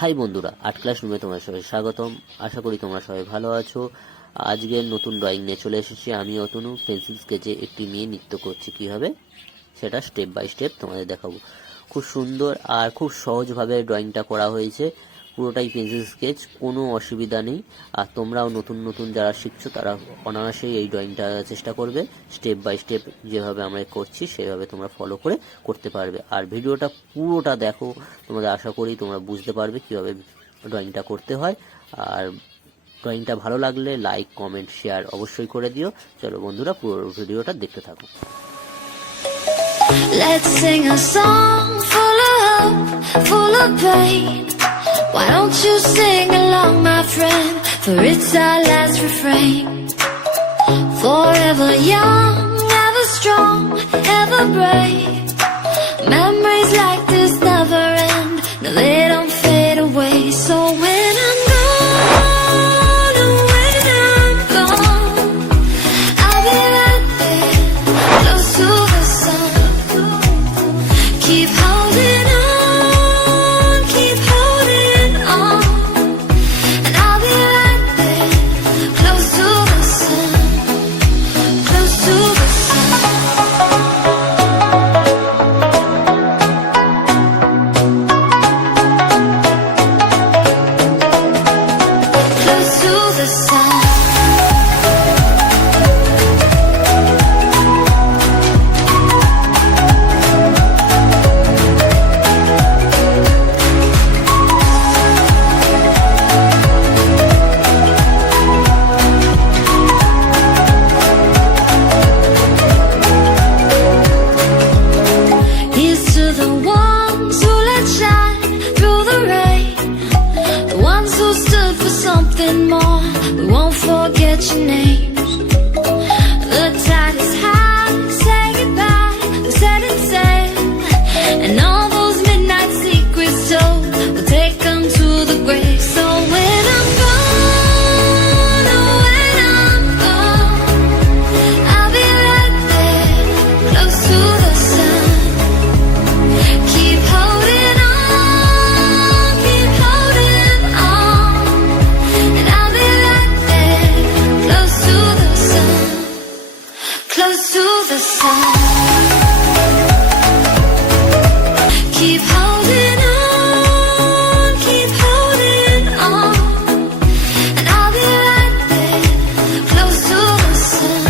High বন্ধুরা, art class রুমে তোমার সবাই স্বাগতম। আশা করি তোমরা সবাই ভালো আছো। আজকের নতুন ড্রয়িং নিয়ে চলে এসেছি আমি অতনু। পেন্সিল স্কেচে একটি মেয়ে নৃত্য করছে, কীভাবে সেটা স্টেপ বাই স্টেপ তোমাদের দেখাবো। খুব সুন্দর আর খুব সহজভাবে ড্রয়িংটা করা হয়েছে, পুরোটাই পেন্সিল স্কেচ, কোনো অসুবিধা নেই। আর তোমরাও নতুন নতুন যারা শিখছো তারা অনায়াসেই এই ড্রয়িংটা চেষ্টা করবে। স্টেপ বাই স্টেপ যেভাবে আমরা করছি সেভাবে তোমরা ফলো করে করতে পারবে। আর ভিডিওটা পুরোটা দেখো, তোমাদের আশা করি তোমরা বুঝতে পারবে কীভাবে ড্রয়িংটা করতে হয়। আর ড্রয়িংটা ভালো লাগলে লাইক, কমেন্ট, শেয়ার অবশ্যই করে দিও। চলো বন্ধুরা, পুরো ভিডিওটা দেখতে থাকো। Let's sing a song full of hope, full of pain. Why don't you sing along, my friend? For it's our last refrain. Forever young, ever strong, ever brave. Memories like this never end. No, they don't fade away. So when I'm gone, oh, when I'm gone, I'll be right there, close to the sun. Keep holding on, keep holding on. And I'll be right there, close to the sun, close to the sun. Close to the sun. Here's to the ones who let shine through the rain, the ones who stood for something more. We won't forget your names. The tide is high, say goodbye, we set it sail, and all those midnight secrets told, we'll take them to the grave. So when I'm gone, oh, when I'm gone, I'll be right there, close to the sun. Keep holding on, keep holding on. And I'll be right there, close to the sun, close to the sun. Keep holding on, keep holding on. And I'll be right there, close to the sun,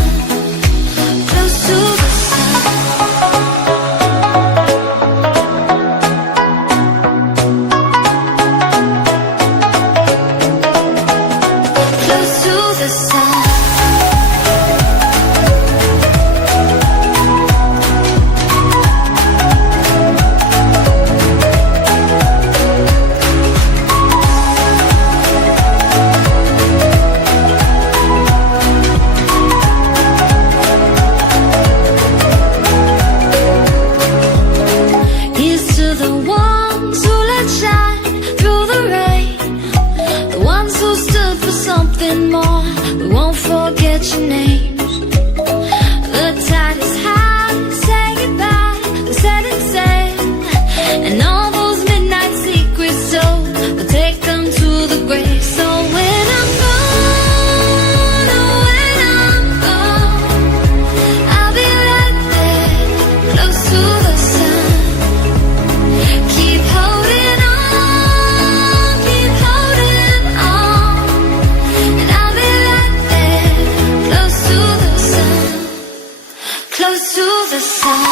close to the sun. Close to the sun. Here's to the ones who let shine through the rain, the ones who stood for something more. We won't forget your names. The tide is high, say goodbye, we set it sail, and all those midnight secrets told, we'll take them to the grave. So when I'm gone, oh, when I'm gone, I'll be right there, close to the sun. Keep holding on, keep holding on. And I'll be right there, close to the sun, close to the sun.